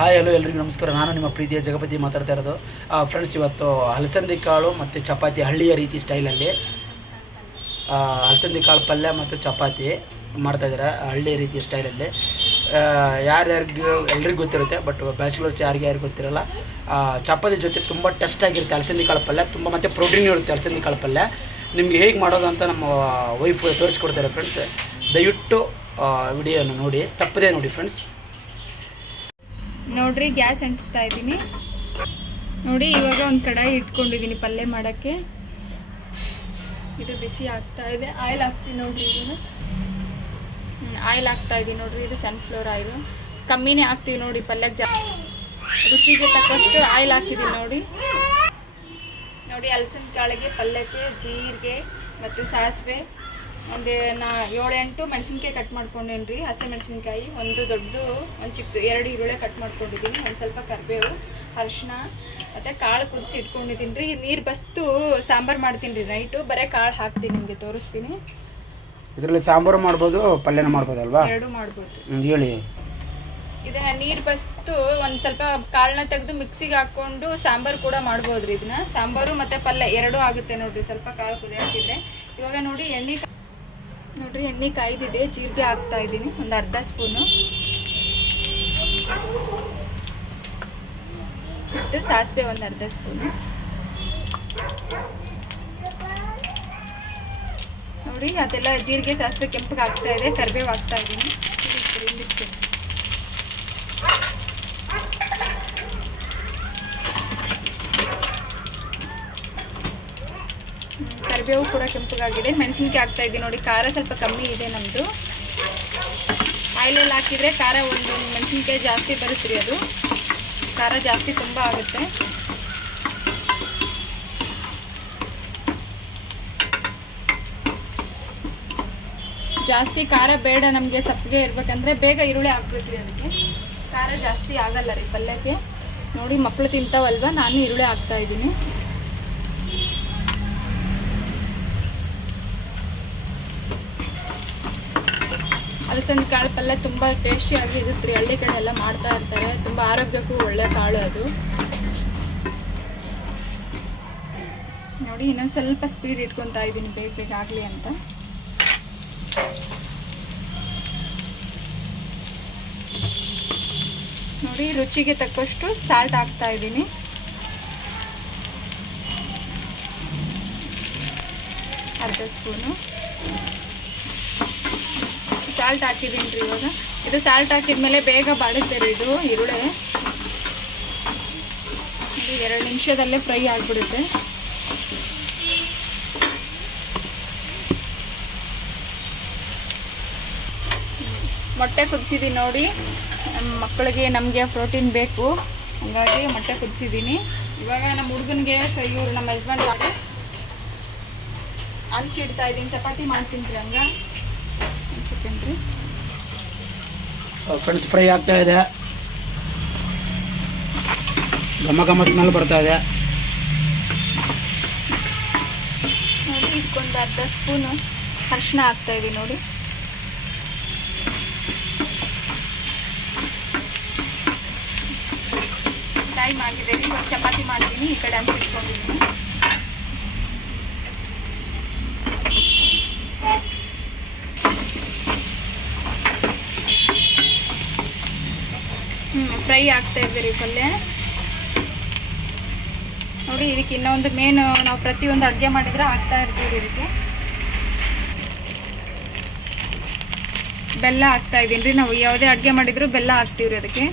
Hi hello ಎಲ್ರಿಗೂ ನಮಸ್ಕಾರ. ನಾನು ನಿಮ್ಮ ಪ್ರೀತಿಯ ಜಗಪತಿ ಮಾತಾಡ್ತಾ ಇರೋದು. ಫ್ರೆಂಡ್ಸ್ ಇವತ್ತು ಹಲಸಂದಿ ಕಾಳು ಮತ್ತು ಚಪಾತಿ ಹಳ್ಳಿಯ ರೀತಿ ಸ್ಟೈಲಲ್ಲಿ ಹಲಸಂದಿ ಕಾಳು ಪಲ್ಯ ಮತ್ತು ಚಪಾತಿ ಮಾಡ್ತಾಯಿದ್ದಾರೆ ಹಳ್ಳಿಯ ರೀತಿಯ ಸ್ಟೈಲಲ್ಲಿ ಯಾರ್ಯಾರಿಗೂ ಎಲ್ರಿಗೂ ಗೊತ್ತಿರುತ್ತೆ ಬಟ್ ಬ್ಯಾಚುಲರ್ಸ್ ಯಾರಿಗೆ ಯಾರಿಗೂ ಗೊತ್ತಿರಲ್ಲ. ಚಪಾತಿ ಜೊತೆ ತುಂಬ ಟೆಸ್ಟ್ ಆಗಿರುತ್ತೆ ಅಲಸಂದಿ ಕಾಳು ಪಲ್ಯ. ತುಂಬ ಮತ್ತು ಪ್ರೋಟೀನ್ ಇರುತ್ತೆ ಅಲಸಂದಿ ಕಾಳು ಪಲ್ಯ. ನಿಮ್ಗೆ ಹೇಗೆ ಮಾಡೋದು ಅಂತ ನಮ್ಮ ವೈಫ್ ತೋರಿಸ್ಕೊಡ್ತಾರೆ ಫ್ರೆಂಡ್ಸ್ ದಯವಿಟ್ಟು ವಿಡಿಯೋನ ನೋಡಿ. ತಪ್ಪದೇ ನೋಡಿ ಫ್ರೆಂಡ್ಸ್ ನೋಡ್ರಿ, ಗ್ಯಾಸ್ ಅಂಟಿಸ್ತಾ ಇದ್ದೀನಿ. ನೋಡಿ, ಇವಾಗ ಒಂದು ಕಡಾಯಿ ಇಟ್ಕೊಂಡಿದ್ದೀನಿ ಪಲ್ಯ ಮಾಡೋಕ್ಕೆ. ಇದು ಬಿಸಿ ಆಗ್ತಾ ಇದೆ. ಆಯಿಲ್ ಹಾಕ್ತೀನಿ ನೋಡ್ರಿ ಇದನ್ನು. ಆಯಿಲ್ ಹಾಕ್ತಾ ಇದ್ದೀನಿ ನೋಡ್ರಿ, ಇದು ಸನ್ಫ್ಲವರ್ ಆಯಿಲು ಕಮ್ಮಿನೇ ಹಾಕ್ತೀವಿ ನೋಡಿ ಪಲ್ಯಕ್ಕೆ ಜಾ ರುಚಿಗೆ ತಕ್ಕಷ್ಟು ಆಯಿಲ್ ಹಾಕಿದ್ದೀನಿ ನೋಡಿ. ನೋಡಿ ಅಲಸಂದ ಕಾಳಿಗೆ ಪಲ್ಯಕ್ಕೆ, ಜೀರಿಗೆ ಮತ್ತು ಸಾಸಿವೆ. ಒಂದು ನಾ ಏಳೆಂಟು ಮೆಣಸಿನ್ಕಾಯಿ ಕಟ್ ಮಾಡ್ಕೊಂಡೇನಿ ರೀ ಹಸಿ ಮೆಣಸಿನ್ಕಾಯಿ ಒಂದು ದೊಡ್ಡದು ಒಂದು ಚಿಕ್ಕದು ಎರಡು ಈರುಳ್ಳಿ ಕಟ್ ಮಾಡ್ಕೊಂಡಿದ್ದೀನಿ ಒಂದು ಸ್ವಲ್ಪ ಕರಿಬೇವು ಅರಿಶಿನ ಮತ್ತು ಕಾಳು ಕುದಿಸಿ ಇಟ್ಕೊಂಡಿದ್ದೀನಿ ರೀ. ನೀರು ಬಸ್ತು ಸಾಂಬಾರು ಮಾಡ್ತೀನಿ ರೀ ನೈಟು ಬರೀ ಕಾಳು ಹಾಕ್ತೀನಿ ನಿಮಗೆ ತೋರಿಸ್ತೀನಿ. ಇದರಲ್ಲಿ ಸಾಂಬಾರು ಮಾಡ್ಬೋದು ಪಲ್ಯನ ಮಾಡ್ಬೋದಲ್ವಾ ಎರಡು ಮಾಡ್ಬೋದು ಹೇಳಿ. ಇದನ್ನ ನೀರು ಬಸ್ತು ಒಂದು ಸ್ವಲ್ಪ ಕಾಳನ್ನ ತೆಗೆದು ಮಿಕ್ಸಿಗೆ ಹಾಕ್ಕೊಂಡು ಸಾಂಬಾರು ಕೂಡ ಮಾಡ್ಬೋದು ರೀ ಇದನ್ನ. ಸಾಂಬಾರು ಮತ್ತು ಪಲ್ಯ ಎರಡೂ ಆಗುತ್ತೆ ನೋಡಿರಿ ಸ್ವಲ್ಪ ಕಾಳು ಕುದಿ ಹಾಕಿದ್ರೆ ಇವಾಗ ನೋಡಿ ಎಣ್ಣೆ ನೋಡ್ರಿ, ಎಣ್ಣೆ ಕಾಯ್ದಿದೆ, ಜೀರಿಗೆ ಹಾಕ್ತಾ ಇದ್ದೀನಿ, ಒಂದು ಅರ್ಧ ಸ್ಪೂನು. ಮತ್ತು ಸಾಸಿವೆ ಒಂದು ಅರ್ಧ ಸ್ಪೂನು. ನೋಡಿ, ಅದೆಲ್ಲ ಜೀರಿಗೆ, ಸಾಸಿವೆ ಕೆಂಪಗೆ ಹಾಕ್ತಾ ಇದೆ, ಕರಿಬೇವು ಹಾಕ್ತಾ ಇದ್ದೀನಿ. ಕರಿಬೇವು ಕೂಡ ಕೆಂಪಗಾಗಿದೆ. ಮೆಣಸಿನ್ಕಾಯಿ ಹಾಕ್ತಾ ಇದ್ದೀನಿ ನೋಡಿ, ಖಾರ ಸ್ವಲ್ಪ ಕಮ್ಮಿ ಇದೆ ನಮ್ಮದು ಆಯಿಲಲ್ಲಿ ಹಾಕಿದರೆ ಖಾರ ಒಂದು ಮೆಣಸಿನ್ಕಾಯಿ ಜಾಸ್ತಿ ಬರುತ್ತೆ ಅದು. ಖಾರ ಜಾಸ್ತಿ ತುಂಬ ಆಗುತ್ತೆ. ಜಾಸ್ತಿ ಖಾರ ಬೇಡ ನಮಗೆ ಸಪ್ಪಿಗೆ ಇರಬೇಕಂದ್ರೆ ಬೇಗ ಈರುಳ್ಳಿ ಹಾಕ್ಬೇಕು ಅದಕ್ಕೆ. ಖಾರ ಜಾಸ್ತಿ ಆಗಲ್ಲ ರೀ ಪಲ್ಯಕ್ಕೆ. ನೋಡಿ ಮಕ್ಕಳು ತಿಂತಾವಲ್ವ, ನಾನು ಈರುಳ್ಳಿ ಹಾಕ್ತಾ ಇದ್ದೀನಿ ಅಲಸಂದಿ ಕಾಳು ಪಲ್ಯ ತುಂಬ ಟೇಸ್ಟಿಯಾಗಿ ಇರುತ್ತೆ ರೀ ಹಳ್ಳಿ ಕಡೆ ಎಲ್ಲ ಮಾಡ್ತಾ ಇರ್ತಾರೆ. ತುಂಬ ಆರೋಗ್ಯಕ್ಕೂ ಒಳ್ಳೆ ಕಾಳು ಅದು. ನೋಡಿ, ಇನ್ನೊಂದು ಸ್ವಲ್ಪ ಸ್ಪೀಡ್ ಇಟ್ಕೊತಾ ಇದ್ದೀನಿ. ಬೇಗ ಬೇಗ ಆಗಲಿ ಅಂತ. ನೋಡಿ, ರುಚಿಗೆ ತಕ್ಕಷ್ಟು ಸಾಲ್ಟ್ ಹಾಕ್ತಾ ಇದ್ದೀನಿ. ಅರ್ಧ ಸ್ಪೂನು. ಸಾಲ್ಟ್ ಹಾಕಿದ್ದೀನಿ ರೀ ಇವಾಗ. ಇದು ಸಾಲ್ಟ್ ಹಾಕಿದ್ಮೇಲೆ ಬೇಗ ಬಾಡುತ್ತೆ ರೀ ಇದು ಈರುಳ್ಳಿ. ಇದು ಎರಡು ನಿಮಿಷದಲ್ಲೇ ಫ್ರೈ ಆಗಿಬಿಡುತ್ತೆ. ಮೊಟ್ಟೆ ಕುದಿಸಿದ್ದೀನಿ ನೋಡಿ. ನಮ್ಮ ಮಕ್ಕಳಿಗೆ ನಮಗೆ ಪ್ರೋಟೀನ್ ಬೇಕು. ಹಂಗಾಗಿ ಮೊಟ್ಟೆ ಕುದಿಸಿದ್ದೀನಿ ಇವಾಗ ನಮ್ಮ ಹುಡುಗನಿಗೆ ಸೊ ನಮ್ಮ ಹಸ್ಬೆಂಡ್ ಮಾಡಿ ಹಂಚಿಡ್ತಾ ಇದ್ದೀನಿ. ಚಪಾತಿ ಮಾಡ್ತೀನಿ ರೀ ಹಂಗ ರೀ ಫ್ರೆಂಡ್ಸ್ ಫ್ರೈ ಆಗ್ತಾ ಇದೆ. ಘಮ ಘಮ ಸ್ಮೆಲ್ ಬರ್ತಾ ಇದೆ. ನೋಡಿ ಇದಕ್ಕೊಂದು ಅರ್ಧ ಸ್ಪೂನು ಅರ್ಶಿನ ಹಾಕ್ತಾ ಇದೀನಿ ನೋಡಿ. ಟೈಮ್ ಆಗಿದೆ ರೀ ಚಪಾತಿ ಮಾಡ್ತೀನಿ ಈ ಕಡೆ ಅಂತ ಇಟ್ಕೊಂಡಿದ್ದೀನಿ. ಫ್ರೈ ಆಗ್ತಾ ರೀ ಪಲ್ಯ. ನೋಡಿ, ಇದಕ್ಕೆ ಇನ್ನೊಂದು ಮೇನ್ ನಾವು ಪ್ರತಿಯೊಂದು ಅಡುಗೆ ಮಾಡಿದ್ರೆ ಹಾಕ್ತಾ ಇರ್ತೀವಿ ಇದಕ್ಕೆ. ಬೆಲ್ಲ ಹಾಕ್ತಾ ಇದ್ದೀನಿ ನಾವು ಯಾವುದೇ ಅಡುಗೆ ಮಾಡಿದ್ರು ಬೆಲ್ಲ ಹಾಕ್ತೀವಿ ರೀ ಅದಕ್ಕೆ.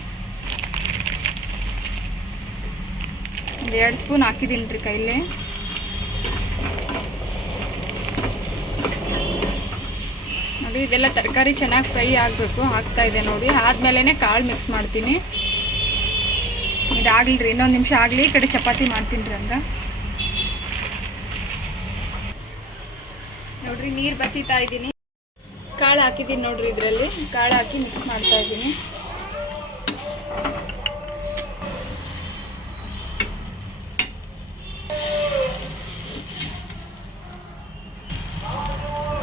ಒಂದು ಎರಡು ಸ್ಪೂನ್ ಹಾಕಿದ್ದೀನಿ ರೀ ಕೈಲೇ. ನೋಡಿ, ಇದೆಲ್ಲ ತರಕಾರಿ ಚೆನ್ನಾಗಿ ಫ್ರೈ ಆಗಬೇಕು, ಹಾಕ್ತಾ ಇದೆ ನೋಡಿ. ಆದಮೇಲೆ ಕಾಳು ಮಿಕ್ಸ್ ಮಾಡ್ತೀನಿ. ಇದಾಗಲಿ ರೀ ಇನ್ನೊಂದು ನಿಮಿಷ ಆಗಲಿ, ಈ ಕಡೆ ಚಪಾತಿ ಮಾಡ್ತೀನಿ ರೀ ನೋಡ್ರಿ, ನೀರು ಬಸಿತಾ ಇದ್ದೀನಿ. ಕಾಳು ಹಾಕಿದ್ದೀನಿ ನೋಡ್ರಿ ಇದರಲ್ಲಿ. ಕಾಳು ಹಾಕಿ ಮಿಕ್ಸ್ ಮಾಡ್ತಾ ಇದ್ದೀನಿ.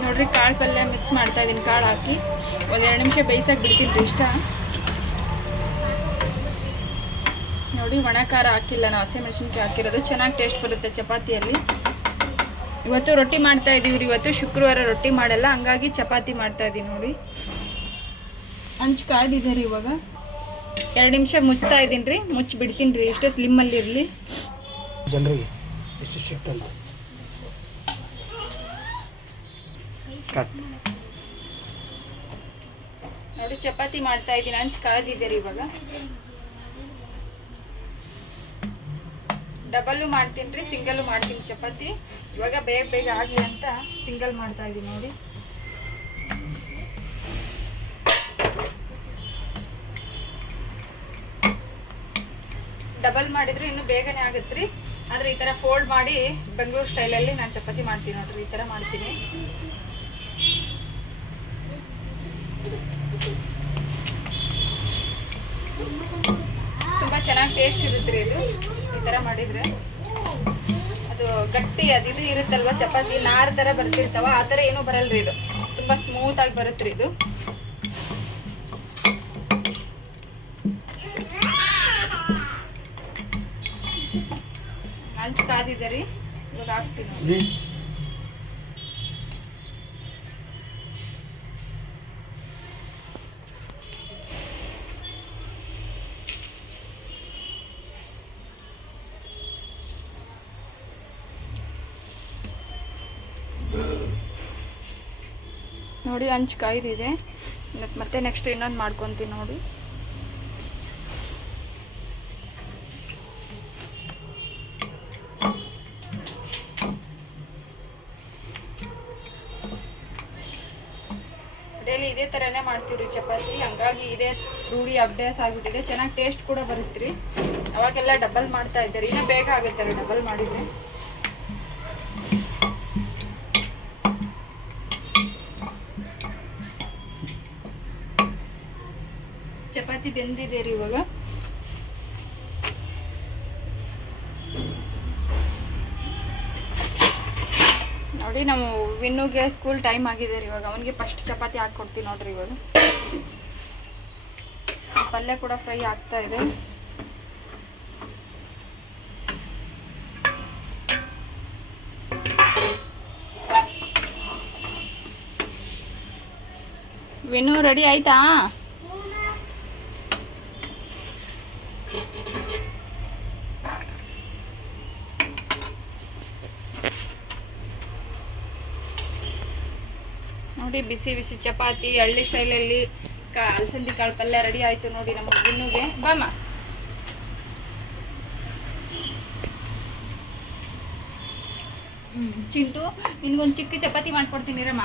ನೋಡ್ರಿ, ಕಾಳು ಪಲ್ಯ ಮಿಕ್ಸ್ ಮಾಡ್ತಾ ಇದ್ದೀನಿ, ಕಾಳು ಹಾಕಿ. ಒಂದೆರಡು ನಿಮಿಷ ಬೇಯಿಸಕ್ಕೆ ಬಿಡ್ತೀನಿ ಇಷ್ಟ. ನೋಡಿ ಒಣ ಖಾರ ಹಾಕಿಲ್ಲ ನಾವು ಹಸಿಮೆಣಸಿನ್ಕಾಯಿ ಹಾಕಿರೋದು. ಚೆನ್ನಾಗಿ ಟೇಸ್ಟ್ ಬರುತ್ತೆ ಚಪಾತಿಯಲ್ಲಿ. ಇವತ್ತು ರೊಟ್ಟಿ ಮಾಡ್ತಾ ಇದೀವಿ ರೀ ಇವತ್ತು ಶುಕ್ರವಾರ ರೊಟ್ಟಿ ಮಾಡಲ್ಲ ಹಂಗಾಗಿ ಚಪಾತಿ ಮಾಡ್ತಾ ಇದೀವಿ ನೋಡಿ. ಹಂಚು ಕಾಯ್ದಿದೆ ರೀ ಇವಾಗ. ಎರಡು ನಿಮಿಷ ಮುಚ್ತಾ ಇದ್ದೀನಿ ರೀ ಮುಚ್ಚಿ ಬಿಡ್ತೀನಿ ರೀ ಇಷ್ಟೇ ಸ್ಲಿಮ್ಮಲ್ಲಿ ಇರಲಿ. ಜನರಿಗೆ ಎಷ್ಟು ಶಿಫ್ಟ್ ಅಂತ. ಕಟ್ ನೋಡಿ ಚಪಾತಿ ಮಾಡ್ತಾ ಇದ್ದೀನಿ ಹಂಚು ಕಾಯ್ದಿದೆ ರೀ ಇವಾಗ. ಡಬಲ್ಲು ಮಾಡ್ತೀನಿ ರೀ ಸಿಂಗಲ್ಲು ಮಾಡ್ತೀನಿ ಚಪಾತಿ. ಇವಾಗ ಬೇಗ ಬೇಗ ಆಗಲಿ ಅಂತ ಸಿಂಗಲ್ ಮಾಡ್ತಾ ಇದ್ದೀನಿ ನೋಡಿ. ಡಬಲ್ ಮಾಡಿದ್ರು ಇನ್ನು ಬೇಗನೆ ಆಗುತ್ತೆ ರೀ. ಆದರೆ ಈ ಥರ ಫೋಲ್ಡ್ ಮಾಡಿ ಬೆಂಗಳೂರು ಸ್ಟೈಲಲ್ಲಿ ನಾನು ಚಪಾತಿ ಮಾಡ್ತೀನಿ ನೋಡ್ರಿ, ಈ ಥರ ಮಾಡ್ತೀನಿ. ತುಂಬ ಚೆನ್ನಾಗಿ ಟೇಸ್ಟ್ ಇರುತ್ತೆ ರೀ ಇದು. ಥರ ಮಾಡಿದರೆ ಅದು ಗಟ್ಟಿ, ಅದು ಇದು ಇರುತ್ತಲ್ವ, ಚಪಾತಿ, ನಾರ್ ಥರ ಬರ್ತಿರ್ತಾವ, ಆ ಥರ ಏನೂ ಬರಲ್ರಿ ಇದು. ತುಂಬ ಆಗಿ ಬರುತ್ತೆ ಇದು. ಹಂಚು ಕಾದಿದೆ ರೀ, ಇವಾಗ ಹಾಕ್ತೀನಿ. ನೋಡಿ. ಹಂಚು ಕಾಯ್ದಿದೆ. ಮತ್- ಮತ್ತೆ ನೆಕ್ಸ್ಟ್ ಇನ್ನೊಂದು ಮಾಡ್ಕೊತೀನಿ ನೋಡಿ. ಡೈಲಿ ಇದೇ ಥರನೇ ಮಾಡ್ತೀವ್ರಿ ಚಪಾತಿ. ಹಂಗಾಗಿ ಇದೇ ರೂಢಿ, ಅಭ್ಯಾಸ ಆಗಿಬಿಟ್ಟಿದೆ. ಚೆನ್ನಾಗಿ ಟೇಸ್ಟ್ ಕೂಡ ಬರುತ್ತೆ ರೀ ಅವಾಗೆಲ್ಲ ಡಬಲ್ ಮಾಡ್ತಾ ಇದ್ದಾರೆ. ಇನ್ನೂ ಬೇಗ ಆಗುತ್ತೆ ರೀ ಡಬಲ್ ಮಾಡಿದರೆ. ಚಪಾತಿ ಬೆಂದಿದೆ ರೀ ಇವಾಗ? ನೋಡಿ ನಾವು ವಿನ್ನುಗೆ ಸ್ಕೂಲ್ ಟೈಮ್ ಆಗಿದೆ ರೀ ಇವಾಗ. ಅವನಿಗೆ ಫಸ್ಟ್ ಚಪಾತಿ ಹಾಕ್ಕೊಡ್ತೀವಿ ನೋಡ್ರಿ ಇವಾಗ. ಪಲ್ಯ ಕೂಡ ಫ್ರೈ ಆಗ್ತಾ ಇದೆ. ವಿನ್ನು ರೆಡಿ ಆಯ್ತಾ? ನೋಡಿ ಬಿಸಿ ಬಿಸಿ ಚಪಾತಿ ಹಳ್ಳಿ ಸ್ಟೈಲಲ್ಲಿ ಕಾ ಅಲಸಂದಿ ಕಾಳು ಪಲ್ಯ ರೆಡಿ ಆಯಿತು ನೋಡಿ ನಮ್ಮ ಗಿನ್ನುಗೆ ಬಾಮ ಚಿಂಟು ನಿನ್ಗೊಂದು ಚಿಕ್ಕ ಚಪಾತಿ ಮಾಡ್ಕೊಡ್ತೀನಿ ರಮ್ಮ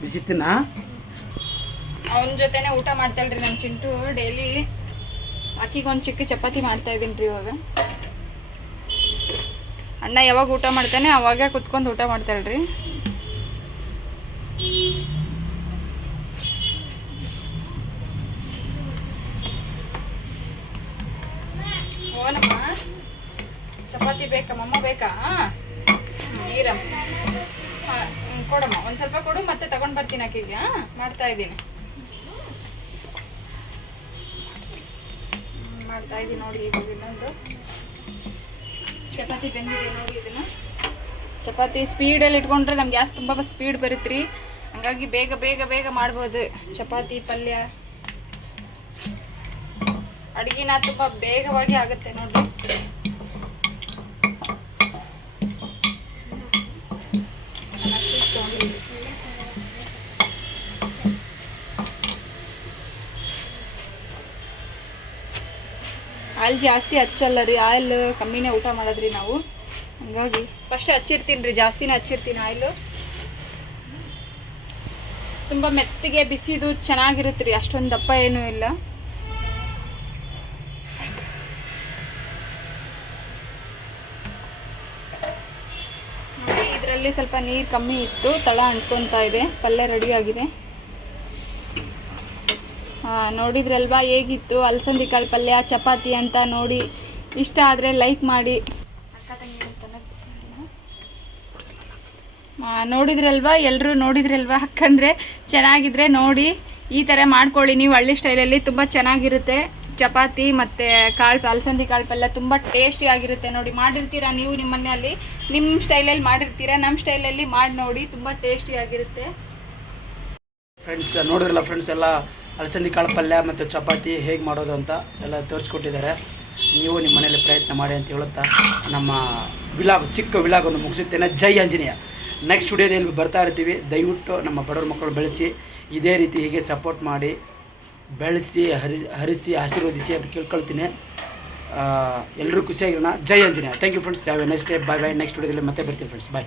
ಬಿಸಿ ತಿನ್ನ? ಅವನ ಜೊತೆನೆ ಊಟ ಮಾಡ್ತಾಳ್ರಿ ನಮ್ಮ ಚಿಂಟು ಡೈಲಿ ಆಕಿಗೆ ಒಂದು ಚಿಕ್ಕ ಚಪಾತಿ ಮಾಡ್ತಾ ಇದ್ದೀನಿ ರೀ ಇವಾಗ. ಅಣ್ಣ ಯಾವಾಗ ಊಟ ಮಾಡ್ತಾನೆ, ಅವಾಗ ಕುತ್ಕೊಂಡು ಊಟ ಮಾಡ್ತಾಳ್ರಿ ಓನಮ್ಮ, ಚಪಾತಿ ಬೇಕಾ, ಮಮ್ಮ ಬೇಕಾ? ನೀರಮ್ಮ ಕೊಡಮ್ಮ, ಒಂದು ಸ್ವಲ್ಪ ಕೊಡು, ಮತ್ತೆ ತಗೊಂಡು ಬರ್ತೀನಿ ಅಕ್ಕಿಗೆ, ಹಾಂ, ಮಾಡ್ತಾ ಇದ್ದೀನಿ. ಮಾಡ್ತಾ ಇದ್ದೀನಿ ನೋಡಿ ಇದು ಇನ್ನೊಂದು. ಚಪಾತಿ ಬೆಂದಿದೆ ನೋಡಿ ಇದನ್ನು. ಚಪಾತಿ ಸ್ಪೀಡಲ್ಲಿ ಇಟ್ಕೊಂಡ್ರೆ ನಮ್ಗೆ ಗ್ಯಾಸ್ ತುಂಬ ಸ್ಪೀಡ್ ಬರುತ್ತೆ ರೀ ಹಂಗಾಗಿ ಬೇಗ ಬೇಗ ಬೇಗ ಮಾಡ್ಬೋದು. ಚಪಾತಿ ಪಲ್ಯ. ಅಡುಗೆನ ತುಂಬ ಬೇಗವಾಗಿ ಆಗುತ್ತೆ ನೋಡ್ರಿ. ಆಯಿಲ್ ಜಾಸ್ತಿ ಹಚ್ಚಲ್ಲ ರೀ, ಆಯಿಲ್ ಕಮ್ಮಿನೇ ಊಟ ಮಾಡೋದ್ರಿ ನಾವು. ಹಂಗಾಗಿ ಫಸ್ಟ್ ಹಚ್ಚಿರ್ತೀನಿ ರೀ, ಜಾಸ್ತಿನೇ ಹಚ್ಚಿರ್ತೀನಿ ಆಯಿಲು. ತುಂಬ ಮೆತ್ತಗೆ ಬಿಸಿದು ಚೆನ್ನಾಗಿರುತ್ತೆ ರೀ, ಅಷ್ಟೊಂದು ದಪ್ಪ ಏನೂ ಇಲ್ಲ. ಇದರಲ್ಲಿ ಸ್ವಲ್ಪ ನೀರು ಕಮ್ಮಿ ಇತ್ತು, ತಳ ಅಂಟ್ಕೊತಾ ಇದೆ, ಪಲ್ಯ ರೆಡಿ ಆಗಿದೆ. ನೋಡಿದ್ರಲ್ವಾ ಹೇಗಿತ್ತು? ಅಲಸಂದಿ ಕಾಳು ಪಲ್ಯ, ಚಪಾತಿ ಅಂತ ನೋಡಿ ಇಷ್ಟ ಆದರೆ ಲೈಕ್ ಮಾಡಿ. ನೋಡಿದ್ರಲ್ವಾ? ಎಲ್ಲರೂ ನೋಡಿದ್ರಲ್ವಾ? ಯಾಕಂದರೆ ಚೆನ್ನಾಗಿದ್ರೆ ನೋಡಿ. ಈ ಥರ ಮಾಡ್ಕೊಳ್ಳಿ. ನೀವು ಹಳ್ಳಿ ಸ್ಟೈಲಲ್ಲಿ ತುಂಬ ಚೆನ್ನಾಗಿರುತ್ತೆ. ಚಪಾತಿ ಮತ್ತು ಕಾಳು, ಅಲಸಂದಿ ಕಾಳು ಪಲ್ಯ ತುಂಬ ಟೇಸ್ಟಿಯಾಗಿರುತ್ತೆ ನೋಡಿ. ಮಾಡಿರ್ತೀರಾ ನೀವು ನಿಮ್ಮ ಮನೆಯಲ್ಲಿ ನಿಮ್ಮ ಸ್ಟೈಲಲ್ಲಿ ಮಾಡಿರ್ತೀರಾ? ನಮ್ಮ ಸ್ಟೈಲಲ್ಲಿ ಮಾಡಿ ನೋಡಿ. ತುಂಬ ಟೇಸ್ಟಿಯಾಗಿರುತ್ತೆ ಫ್ರೆಂಡ್ಸ್ ನೋಡಿದ್ರಲ್ಲ ಫ್ರೆಂಡ್ಸ್ ಎಲ್ಲ? ಅಲಸಂದಿ ಕಾಳು ಪಲ್ಯ ಮತ್ತು ಚಪಾತಿ ಹೇಗೆ ಮಾಡೋದು ಅಂತ ಎಲ್ಲ ತೋರಿಸ್ಕೊಟ್ಟಿದ್ದಾರೆ. ನೀವು ನಿಮ್ಮ ಮನೇಲಿ ಪ್ರಯತ್ನ ಮಾಡಿ ಅಂತ ಹೇಳುತ್ತಾ ನಮ್ಮ ವಿಲಾಗ್, ಚಿಕ್ಕ ವಿಲಾಗನ್ನು ಮುಗಿಸುತ್ತೇನೆ. ಜೈ ಆಂಜನೇಯ. ನೆಕ್ಸ್ಟ್ ಸ್ಟುಡಿಯೋದಲ್ಲಿ ಬರ್ತಾ ಇರ್ತೀವಿ. ದಯವಿಟ್ಟು ನಮ್ಮ ಬಡವ್ರ ಮಕ್ಕಳು ಬೆಳೆಸಿ, ಇದೇ ರೀತಿ ಹೀಗೆ ಸಪೋರ್ಟ್ ಮಾಡಿ, ಬೆಳೆಸಿ, ಹರಿ, ಹರಿಸಿ, ಆಶೀರ್ವದಿಸಿ ಅಂತ ಕೇಳ್ಕೊಳ್ತೀನಿ. ಎಲ್ಲರೂ ಖುಷಿಯಾಗಿರೋಣ. Jai Anjaneya. Thank you friends have next day bye bye next ಸ್ಟುಡಿಯೋದಲ್ಲಿ ಮತ್ತೆ ಬರ್ತೀವಿ ಫ್ರೆಂಡ್ಸ್ ಬಾಯ್